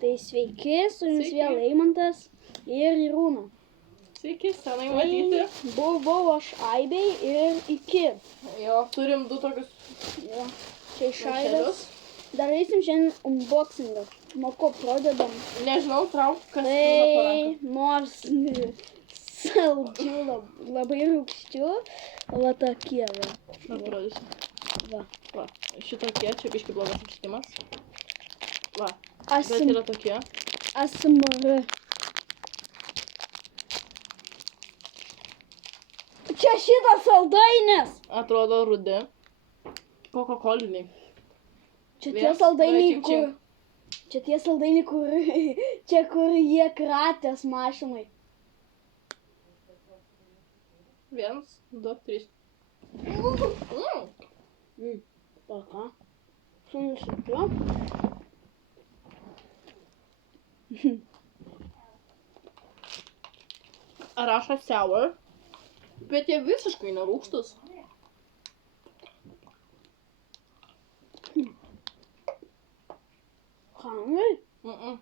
Tai sveiki, su jumis vėl Eimantas ir Irūna. Sveiki, senai matyti. Buvau aš Aibei ir iki. Jo, turim du tokius. Jo, čia išaidas. Darysim šiandien unboxingą. Nuo ko pradedam? Nežinau, trauk, kas Tai nors saldžių, labai rūgščių, va tokie va. Atrodysiu. Va. Va, šitokie, čia biški blogas apštikimas. Va, bet Asim, yra tokie. ASMR. Čia šitas saldainis. Atrodo rudi. Coca-coliniai. Čia tie Viens, saldainiai, čing, čing. Čia tie saldainiai, čia kur jie kratės mašinai. 1, 2, 3. Paka. Sunusipiu. Rašo sour. Bet jie visiškai nerūgštus. Hangai? Mhm.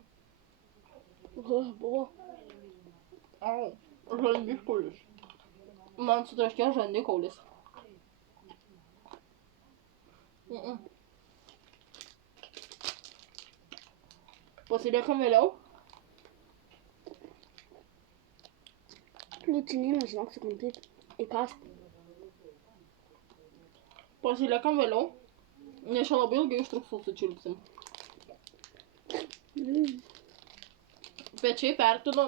Buvo. Au, žandikaulis. Man sutraškė žandikaulis. Pasiliekam vėliau. Liucinėjimas, žinok, sakant, įkast. Pasiliekam vėliau. Nes čia labai ilgai užtruks sučiulpsim. Bet šiaip vertinu.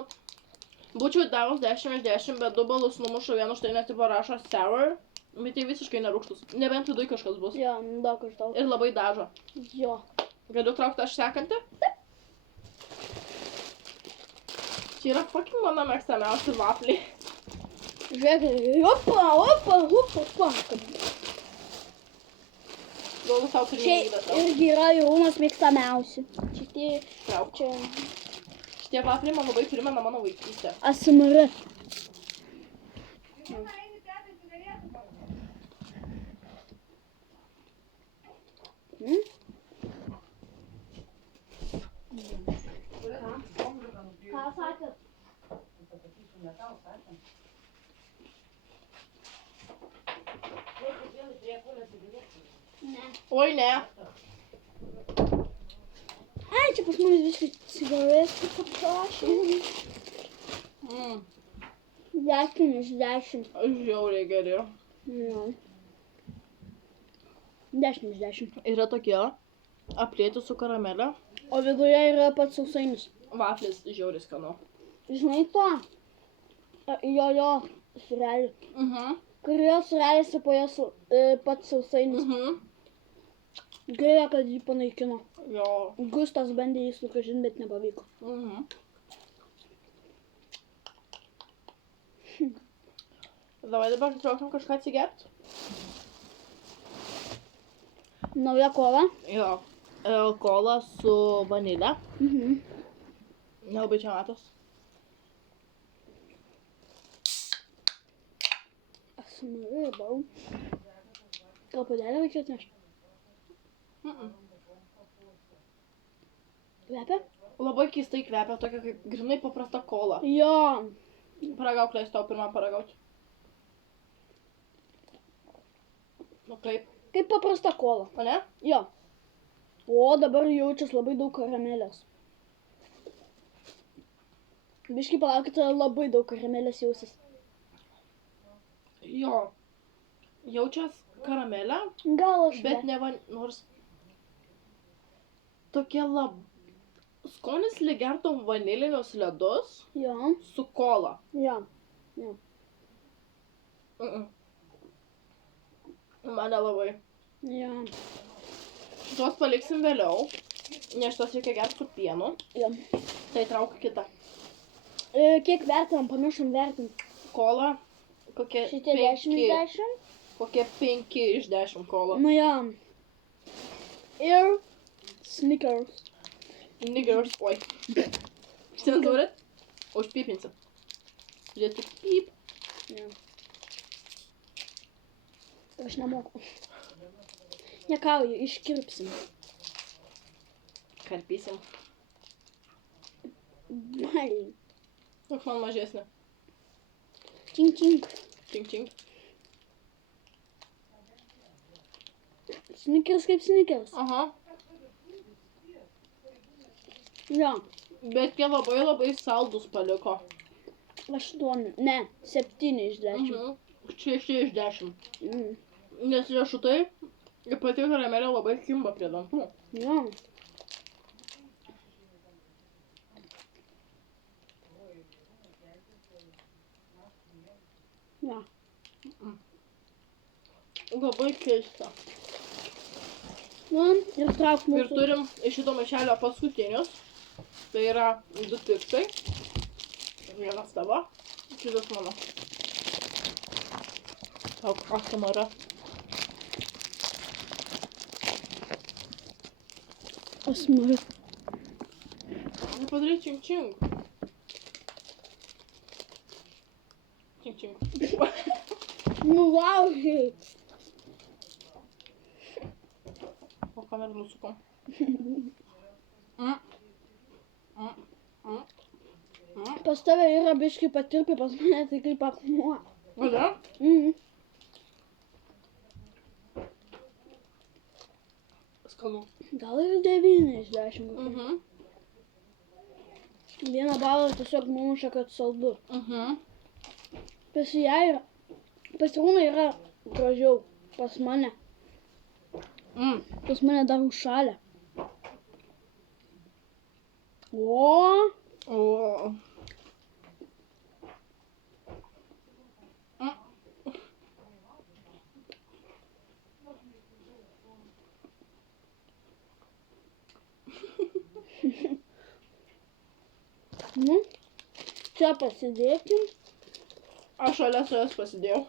Būčiau davus 10 iš 10, bet 2 balus numušu vien už tai, nes tipo rašo sour. Bet jie visiškai nerūgštus. Nebent viduj kažkas bus. Jo, daug aš daug. Ir labai dažo. Jo. Galiu traukti aš sekantį? Čia yra fucking mano mėgstamiausi vafliai. Žiūrėk, opa. Galvoju savo Čia pirmybę tau. irgi yra Irūnos mėgstamiausi. Trauk. Čia Šitie vafliai man labai primena mano vaikystę. ASMR. Ką sakėt? Ne. Oi, ne. Ai, čia pas mumis viskai cigaretų paprašė. 10 iš 10. Žiauriai geri. Jo. 10 iš 10. Yra tokie aplieti su karamelė. O viduje yra pats sausainis. Vaflis žiauriai skanu. Žinai to? Jo, surelį. Kur yra surelis ir po jos pats sausainis. Gaila, kad jį panaikino. Jo. Gustas bandė jį sugrąžinti, bet nepavyko. Davai dabar trauksim kažką atsigert. Nauja kola. Jo. Kola su vanilė. Nelabai čia matos. ASMR bau. Gal padelę reikia atnešti? Kvepia? Labai keistai kvepia, tokia kaip grinai paprasta kola. Jo. Paragauk, leis tau pirmą paragauti. Nu kaip? Kaip paprasta kola. O ne? Jo. O dabar jaučias labai daug karamelės. Biškai palaukite, labai daug karamelės jausis. Jo. Jaučias karamelę, Gal aš bet ne nors tokie skonis lyg gertum vanilinius ledus Jo. su kola. Jo. Mane labai. Jo. Šitos paliksim vėliau, nes šitos reikia gerti su pienu. Jo. Tai trauk kitą. Kiek vertinam, pamiršom vertinti. Kola, kokie Šitie 10 iš 10. Kokie 5 iš 10 kola. Nu jo. Ir Snickers. Niggers, oi. Cenzūrit? Užpipinsim. Žiūrėt, pip. Jo. Aš nemoku. Nekauju, iškirpsim. Karpysim. Blin. Toks man mažesnė. Čink, čink. Čink, čink. Snickers kaip Snickers. Aha. Jo. Bet jie labai saldus paliko. 8. Ne, 7 iš 10. 6 iš 10. Mm. Nes riešutai ir pati karamelė labai kimba prie dantų. Jo. Jo. Labai keista. Nu, ir trauk Ir mūsų. turim iš šito maišelio paskutinius. Tai yra 2 piksai. Vienas tavo, kitas mano. Tau kakamara. Asmara. Nepadarai čink čink. Čink čink. Nu, laužiai. O kamerą nusukom. Pas tave yra biškai patirpi, pas mane tai kaip akmuo. Kada? Mhm. Skanu. Gal ir 9 iš 10. Vieną balą tiesiog numuša, kad saldu. Pas ją yra, pas Rūną yra gražiau, pas mane. Pas mane dar užšalę. O, O. nu, čia pasidėkim. Aš šalia savęs pasidėjau.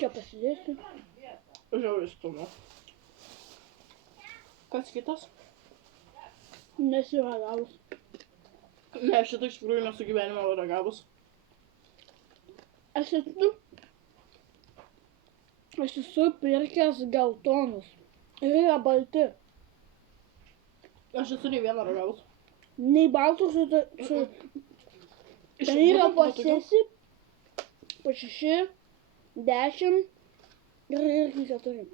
Čia pasidėsiu. Žiauriai stumu. Kas kitas? Nesiragavus. Ne, šitą iš tikrųjų nesu gyvenime ragavus. Aš esu pirkęs geltonus. Ir yra balti. Aš esu nei vieną ragavus. Nei baltus su ten yra po 6, po 6, 10 ir irgi 4.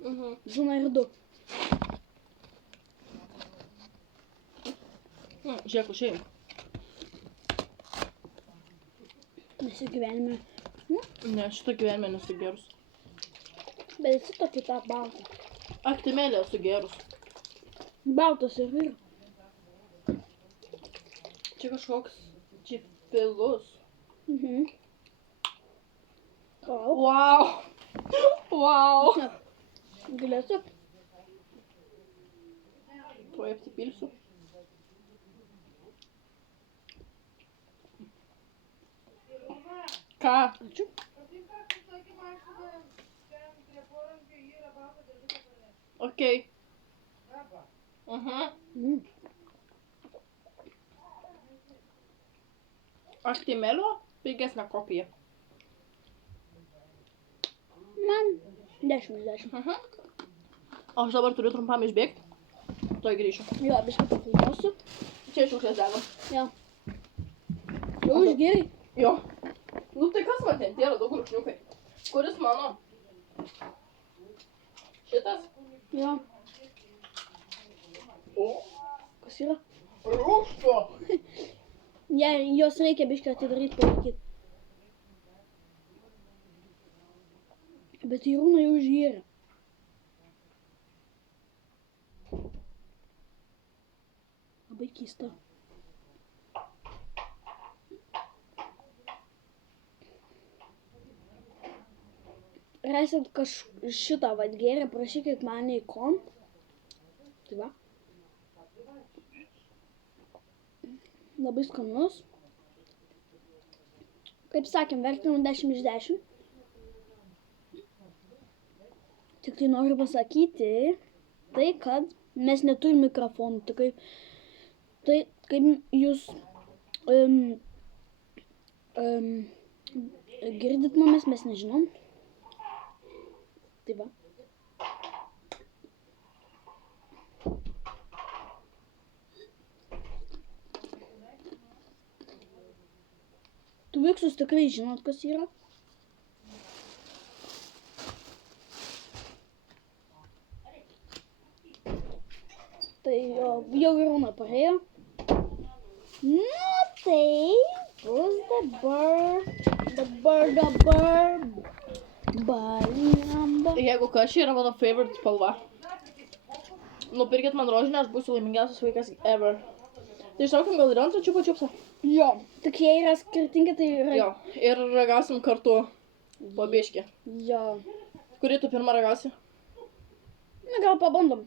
Žinoma ir 2. Žiūrėk, užėjim. Visi gyvenime. Ne, šitą gyvenime nesu gerus. Bet esi tokį tą baltą. Aktimėlė esu gerus. Baltas ir yra. Čia kažkoks čipilus. Wow! Wow! Galėsiu. Tuoj apsipilsiu. Ką? Ačiū. Okei. Aktimėlio pigesnė kopija. Man 10 iš 10. Aš dabar turiu trumpam išbėgti. Tuoj grįšiu. Jo, biškai paklausiu. Čia šiukšlės dedam. Jo. Jau išgėrei? Jo. Nu tai kas man ten? Tie yra daug rūkšniukai. Kuris mano? Šitas? Jo. O. Kas yra? Rūkščio. Jos reikia biškai atidaryti, palaikyti. Bet Rūna jau išgėrė. Labai keista. Rasit šitą vat gėrę, prašykit mane į komp. Tai va. Labai skanus. Kaip sakėm, vertinu 10 iš 10. Tik tai noriu pasakyti, tai kad mes neturim mikrofonų. Tai kaip jūs girdit mumis, mes nežinom. Tai va. Tviksus tikrai žinot, kas yra. Tai jau ir Rūna parėjo. Na tai bus dabar. Balamba. Jeigu kas, čia yra mano favorite spalva. Nupirkit man rožinę, aš būsiu laimingiausias vaikas ever. Tai ištraukim gal ir antrą čiupa čiupsą? Jo, tik jie yra skirtingi, tai yra... Jo, ir ragausim kartu po biškį. Jo. Kurį tu pirmą ragausi? Na gal pabandom.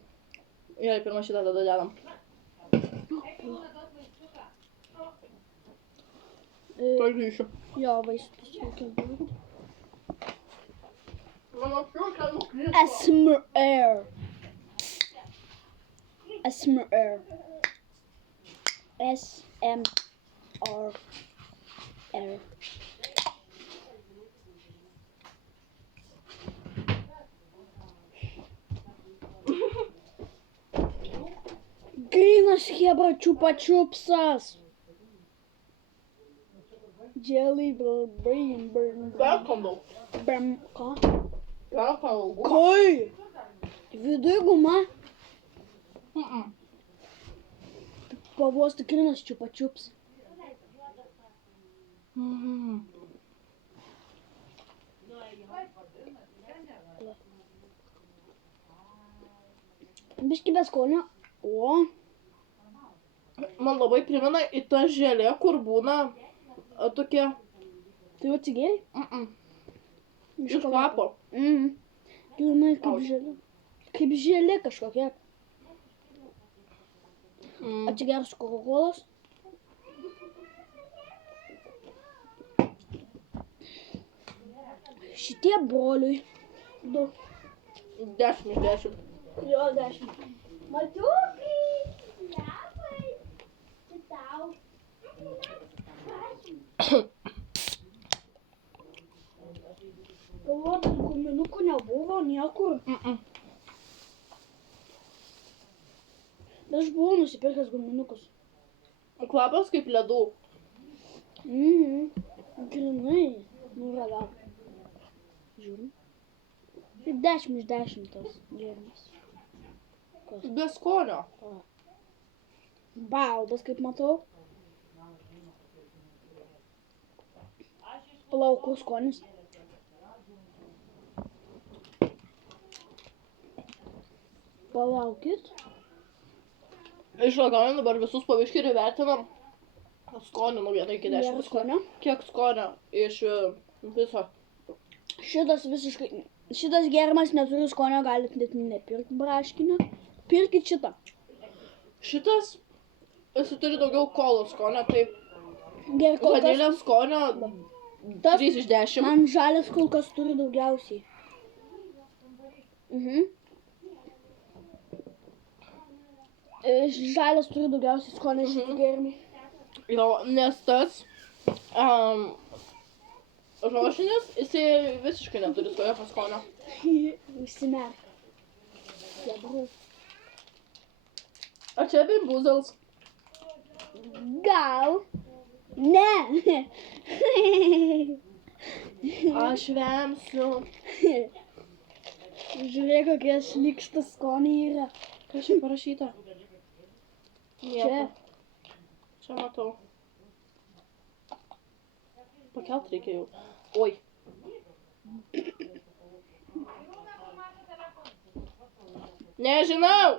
Gerai, pirmą šitą tada dedam. Tuoj grįšiu. Jo, vaistus reikia duoti. Mano šiukšlė nukrito. ASMR. Grynas chebra čiupa čiupsas. Jelly brain. Perkandau. Ką? Perkandau. Kai? Viduj guma. Pavos tikrinas čiupa čiups. Biški be skonio. O. Man labai primena į tą želė, kur būna tokie... Tai jau atsigėrei? Iš kvapo. Grinai kaip želė. Kaip želė kažkokia. Atsigersiu Coca-Colos. Šitie broliui. 2. 10 iš 10. Jo, 10. Matiukai! Labai! Čia tau. Galvoju, kad guminukų nebuvo niekur. Aš buvau nusipirkęs guminukus. Kvapas kaip ledų. Grinai. Nu, ragau. Žiūrim. Tai 10 iš 10 tas gėrimas. Be skonio. Baldas, kaip matau. Plaukų skonis. Palaukit. Išragaujam dabar visus paviškį ir įvertinam skonį nuo 1 iki 10. Nėra skonio. Kiek skonio iš viso? Šitas visiškai... Šitas gėrimas neturi skonio, galit net nepirkti braškinio. Pirkit šitą. Šitas, jis turi daugiau kolos skonio, tai Gerai, kol kas... vanilės skonio 3 iš 10. Man žalias kol kas turi daugiausiai. Žalias turi daugiausiai skonio iš šitų gėrimų. Jo, nes tas rožinis, jisai visiškai neturi jokio skonio. Užsimerk. Jebru. Ar čia bimbuzels? Gal. Ne. Aš vemsiu. Žiūrėk, kokie šlykštus skoniai yra. Kas čia parašyta? Čia. Čia matau. Pakelt reikia jau. Oi. Nežinau.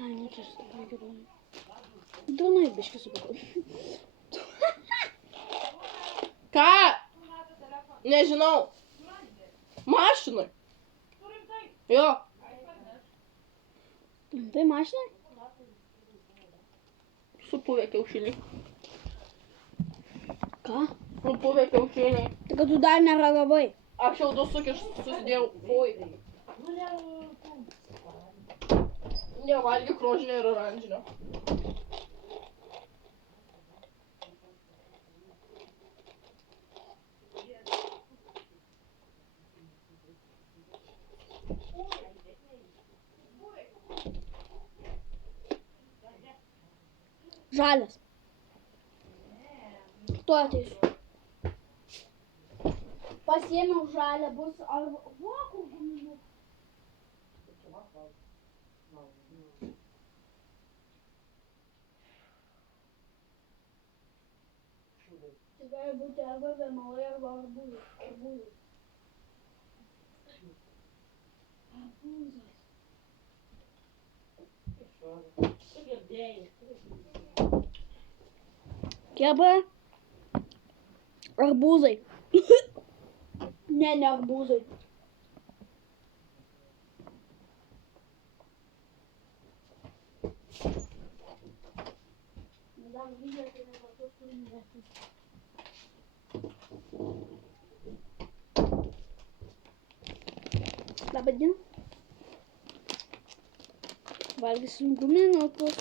Ai, ne, čia labai gerai. Dronai biškį supakau. Ką? Nežinau. Mašinui. Jo. Tai mašinai? Supuvę kiaušiniai. Ką? Supuvę kiaušiniai. Tai kad tu dar neragavai. Aš jau 2 susidėjau. Oi. Nevalgyk rožinio ir oranžinio. Žalias. Tu ateisiu. Pasiėmiau žalią, bus arba... Va, kur guminų. Tai gali būti arba vėmalai, arba arbūzai. Arbūzas. Keba. Arbūzai. Ne arbūzai. Dar video tai nevartos turinėtis. Labą dieną. Valgysim guminukus.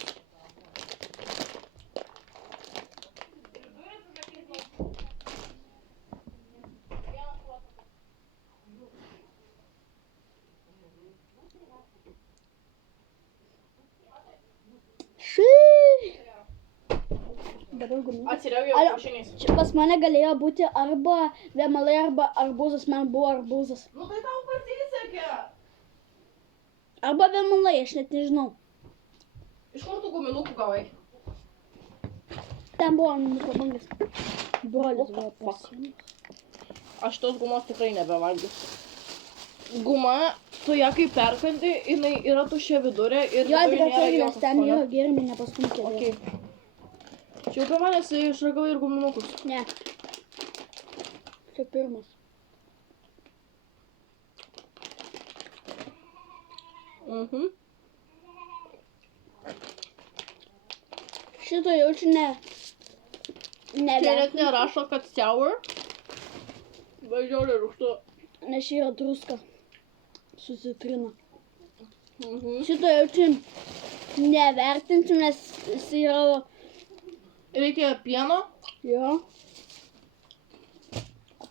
Dabar guminukus. Atsiriauju Alio, kiaušiniais. čia pas mane galėjo būti arba vėmalai, arba arbūzas. Man buvo arbūzas. Nu tai tau pasisekė. Arba vėmalai, aš net nežinau. Iš kur tu guminukų gavai? Ten buvo mikrobangės. Brolis buvo pasiėmęs. Aš tos gumos tikrai nebevalgiu. Guma, tu ją kaip perkandi, jinai yra tuščia vidurė ir Jo, vidurė tik nėra atsargiai, nes jokio ten skonio. jo gėrimai nepastumkė. Okay. Čia jau apie manęs išragavai ir guminukus. Ne. Čia pirmas. Mhm. Šito jaučiu ne. Čia net nerašo, kad sour. Bet žiauriai rūgštu. Nes čia yra druska. Su citrina. Mhm. Šito jaučiu nevertinčiau, nes jis yra... Reikia pieno. Jo.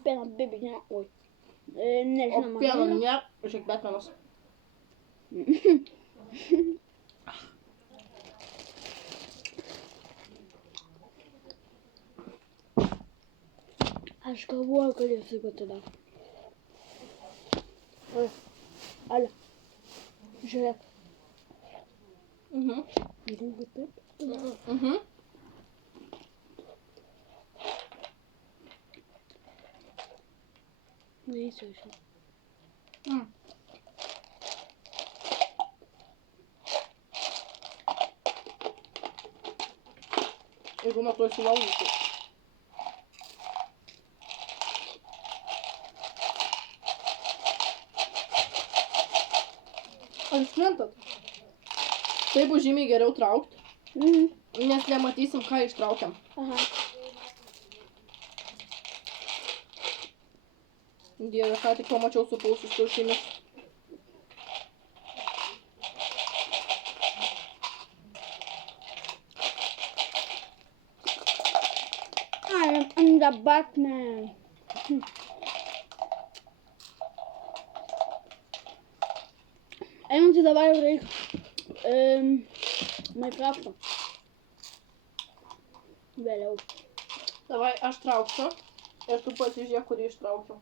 Pieno bibi, ne. Oi. O Nežinoma. pieno nėra. Žiūrėk, Batmanas. Aš galvoju, kad jis įgo tada. Oi. Alio. Žiūrėk. Mhm. Jeigu taip. Mhm. Neįsiu aš. Mm. Jeigu nuo to suvalgysi. Ar suprantat? Tai bus žymiai geriau traukt, nes nematysim, ką ištraukiam. Aha. Dieve, ką tik pamačiau supausus kiaušinius. I'm the Batman. Einam tai dabar jau reik Minecraft'o. Vėliau. Davai, aš trauksiu ir tu pasižiūrėk, kurį ištraukiau.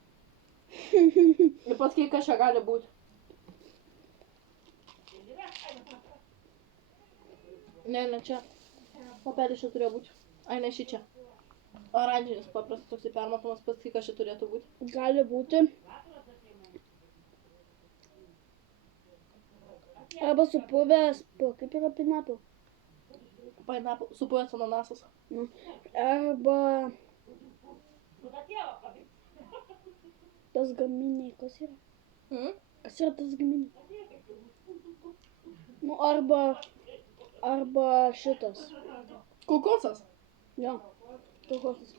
Ir pasakyk, kas čia gali būti. Ne, čia. Papelis čia turėjo būti. Ai, ne šį čia. Oranžinis paprastas toksai permatomas, pasakyk, kas čia turėtų būti. Gali būti. Arba supuvęs, kaip yra pineapple? Pineapple, supuvęs ananasas. Arba tas gaminiai, kas yra? Kas yra tas gaminiai? Nu, arba šitas. Kokosas. Jo, kokosas.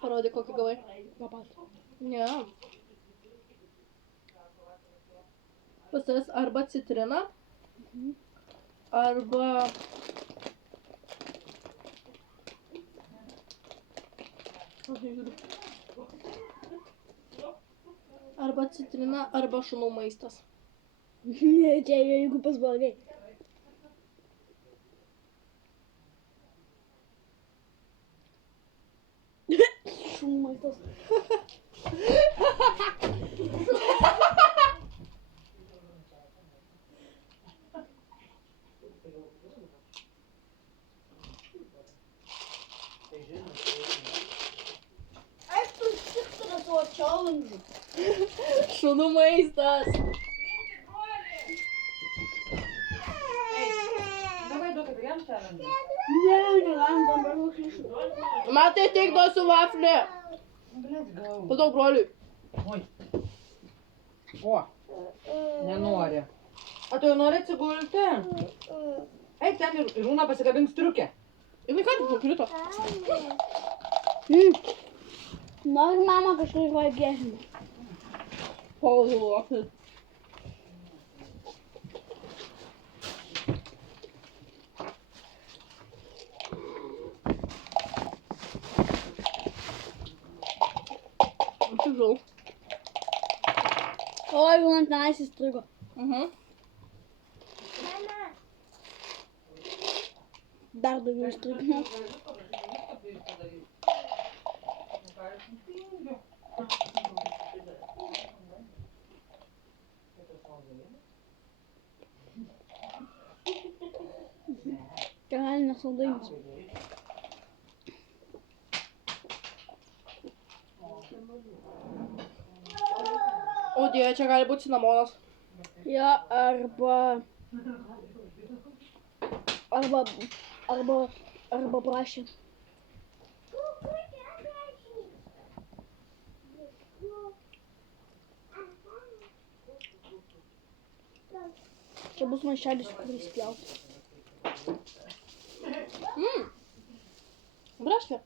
Parodyk, kokį gavai. Papat. Ne. Pas tavęs arba citrina, arba... Aš nežiūriu. Arba citrina, arba šunų maistas. Čia jeigu pasvalgai. Šunų maistas. Eik tu tik tada savo challenge. Šunų maistas. Давай, Дока, берем challenge. Ne, negalima, tam per daug lėšų. Matai, tik duosiu vaflį. Let's go. Padau broliui. Oi. O, nenori. A tu jau nori atsigulti? Eik ten ir Rūna pasikabink striukę. Jinai ką tik nukrito. Nori mama kažkaip valgėsime. Pauzų vaflį. Atsižau. Oi, man tenais įstrigo. Dar daugiau įstrigo. Karalinės saldainis. O dieve, čia gali būti cinamonas. Jo, arba prašė. Čia bus maišelis, kurį spjauti. Braškė.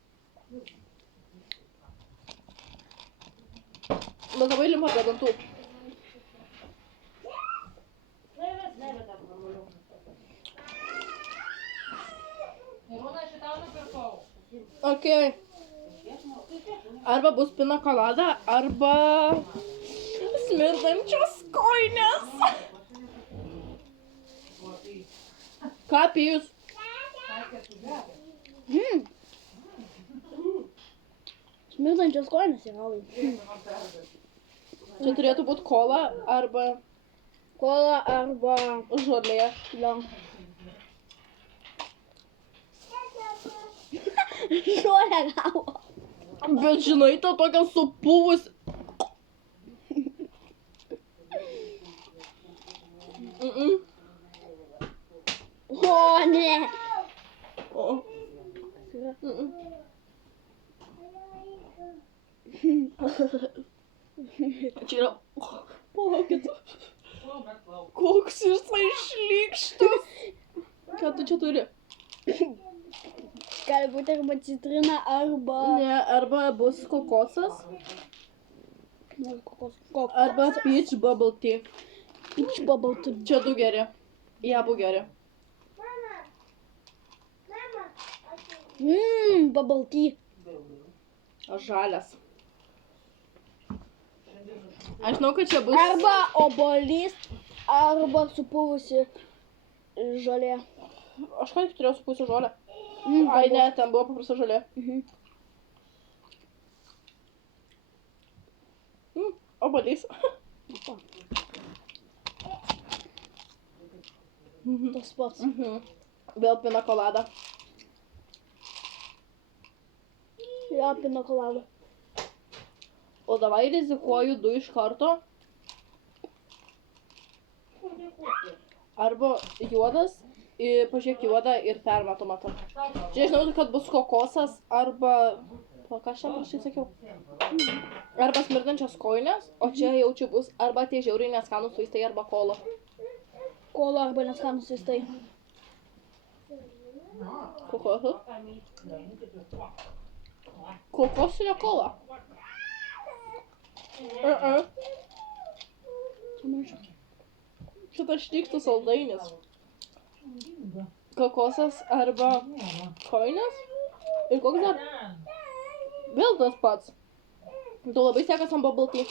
Bet labai limpa prie dantų. Rūna, šitą nupirkau. Ok. Arba bus pina kolada, arba smirdančios kojinės. Ką pijus? Smirdančios kojinės yra. Čia turėtų būti kola arba Kola arba žolė. jo. Žolė gavo. Bet žinai, ta tokia supuvus. O, ne. O. Čia yra... Palaukit. Koks jisai šlykštus. Ką tu čia turi? Gali būti arba citrina, arba... Ne, arba bus kokosas, Kokos. arba peach bubble tea. Peach bubble tea. Čia du geri. Jie abu geri. Bubble tea. Žalias. Aš žinau, kad čia bus... Arba obuolys, arba supuvusi žolė. Aš ką tik turėjau supusę žolę. Ai ne, ten buvo paprasta žolė. Obuolys. Tas pats. Vėl pina kolada. Jo, pina kolada. O davai rizikuoju du iš karto. Arba juodas, pažiūrėk juodą ir permatomą. Čia žinau, kad bus kokosas arba... Ką aš čia prašai sakiau? Arba smirdančios kojinės, o čia jaučiu bus arba tie žiauriai neskanūs vaistai arba kola. Kola arba neskanūs vaistai. Kokosas? Kokosinė kola. Šitas šlykštus saldainis. Kokosas arba kojinės. Ir koks dar? Vėl tas pats. Tu labai sekas ant bubble tea.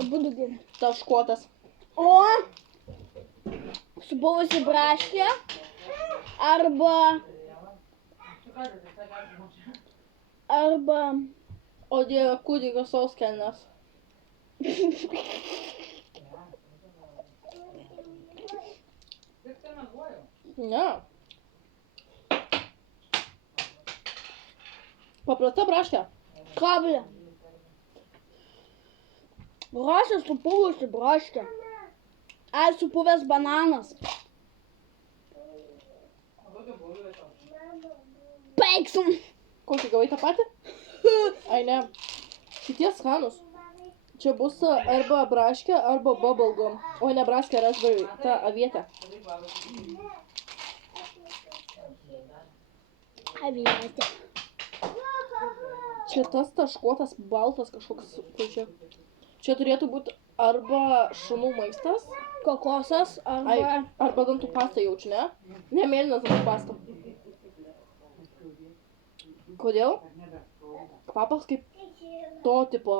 Abudu geri. Taškuotas. O supuvusi braškė arba O dieve, kūdikio sauskelnes. Ne. Paprasta braškė. kablė. Braškė supuvusi braškė. Ai, supuvęs bananas. Peiksim. Kokį gavai tą patį? Ai ne. Šitie skanus. Čia bus arba braškė, arba bubblegum. O ne braškė, raspberry. Ta avietė. Avietė. Čia tas taškuotas baltas kažkoks. Pažiūrėk. Čia turėtų būti arba šunų maistas. Kokosas Ai, arba... arba dantų pasta jaučiu, ne? Ne, mėlynas dantų pasta. Kodėl? Kvapas kaip to tipo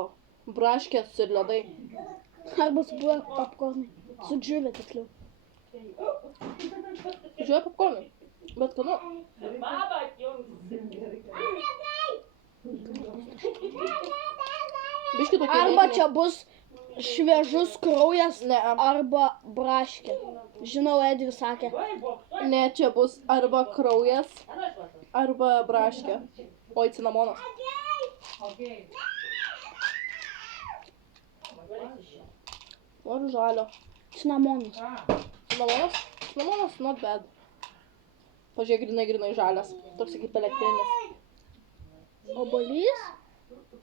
braškės ir ledai. Arba supuvę popkornai. Sudžiūvę tiksliau. Žiūrėjau popkornai. Bet skanu. Biški tokie Arba vietiniai. čia bus šviežus kraujas Ne, arba braškė. Žinau, Edvis sakė. ne, čia bus arba kraujas, arba braškė. Oi, cinamonas. Noriu žalio. Cinamonas. Cinamonas? Cinamonas not bad. Pažiūrėk, grinai žalias. Toks kaip elektrinis. Obuolys?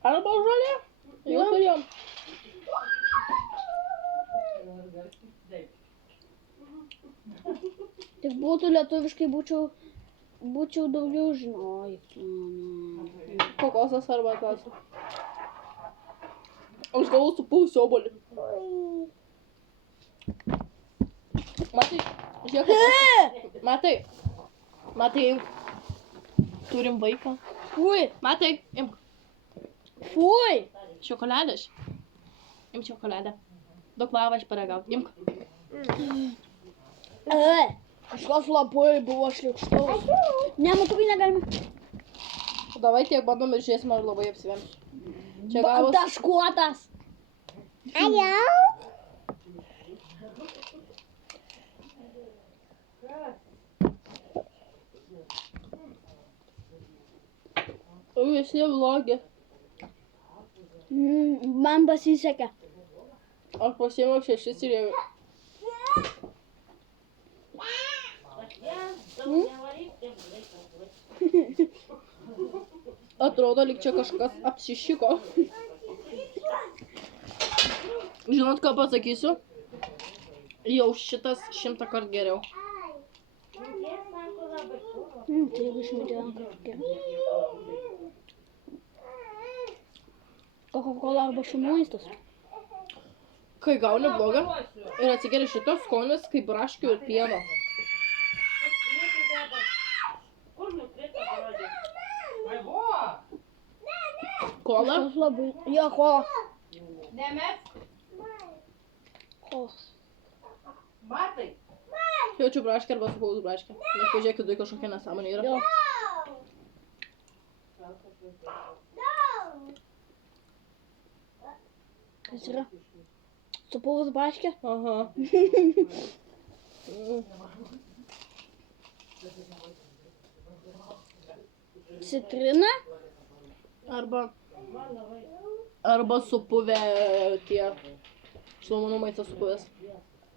Arba žalė. Jau turėjom. Tik būtų lietuviškai, būčiau daugiau žinojus. Kokosas arba tas. Aš gavau supuvusį obuolį. Matai, žiūrėk. Matai, turim vaiką. Fui, Matai, imk fui. šokoladas. Imk šokoladą. Duok vavą aš paragaut. Imk. Kažkas labai buvo šliukštaus. Ne, matukai negalime. Davai tiek bandom ir žiūrėsim, ar labai apsivems. Čia gavus. Taškuotas. Visi vlogė. Man pasisekė. Aš pasiėmiau 6 ir jau. Atrodo, lyg čia kažkas apsišiko. Žinot, ką pasakysiu? Jau šitas 100 kart geriau. Tai jeigu išmėtėjom kažkokia. Coca-Cola arba šunų maistas. Kai gauni blogą ir atsigeri šitos skonis kaip braškių ir pieno. Kola? Kažkas labai... Jo, kola. Kola. Jaučiu braškę arba supuvus braškę. Nes pažiūrėk, viduje kažkokia nesąmonė yra. Jo. Kas yra? Supuvus braškė? Aha. Citrina? Arba supuvę tie šlamanų maistas supuvęs.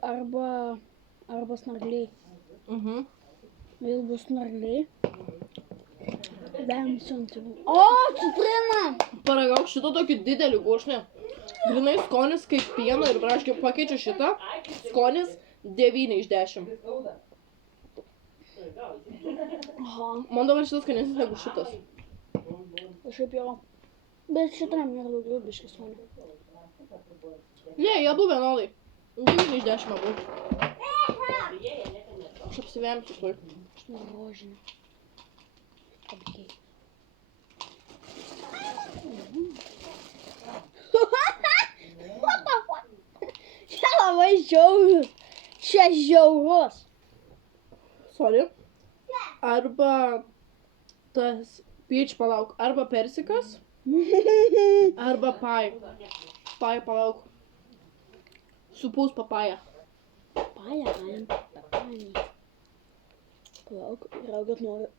Arba snargliai. Mhm. Vėl bus snargliai. Vemsianti. O, citrina! Paragauk šitą tokį didelį gurkšnį. Grinai skonis kaip pieno ir braškių. Pakeičiu šitą. Skonis 9 iš 10. Aha. Man dabar šitas skanesnis negu šitas. Kažkaip jo. Bet šitam yra daugiau biškį skonio. Ne, jie abu vienodai. 9 iš 10 abu. Aš apsivemsiu tuoj. Rožinė. Apkei. labai žiaurus. Čia žiaurus. Sorry. Arba tas peach, palauk. Arba persikas. Arba pai. Pai, palauk. Supus papaja. Papaja, galim. Papaja. Palauk, raugat noriu.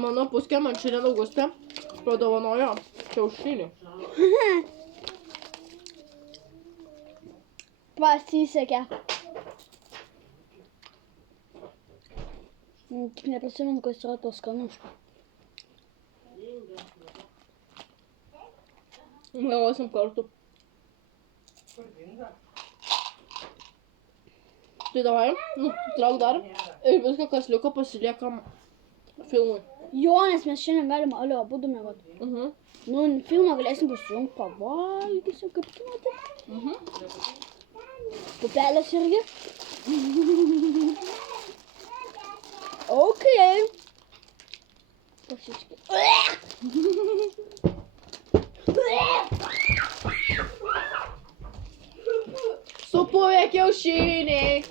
Mano puskė man šiandien Augustė padovanojo kiaušinį. Pasisekė. Tik neprisimenu, kas yra tos skanuškas. Galvosim kartu. Tai davai, trauk dar ir viską, kas liko, pasiliekam filmui. Jo, nes mes šiandien galim abudu mėgoti. Nu, filmą galėsim pasijungti, pavalgysiu, kaip kinote. Pupelės irgi. Ok. Pasiškai. Supuvę kiaušiniai.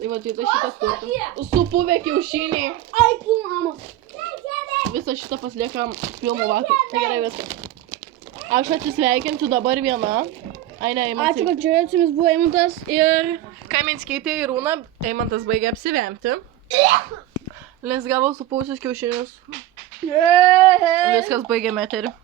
Tai va, tai šitas turtas. Supuvę kiaušiniai. Ai, tu mama. Visą šitą pasiliekam filmų vakar. Tai gerai viskas. Aš atsisveikinsiu dabar viena. Ai, ne, Eimantas. Ačiū, kad žiūrėjot, su jumis buvo Eimantas ir... Kaminskytė ir Rūna. Eimantas baigė apsivemti. Nes gavo supuvusius kiaušinius. Viskas baigėme eterį.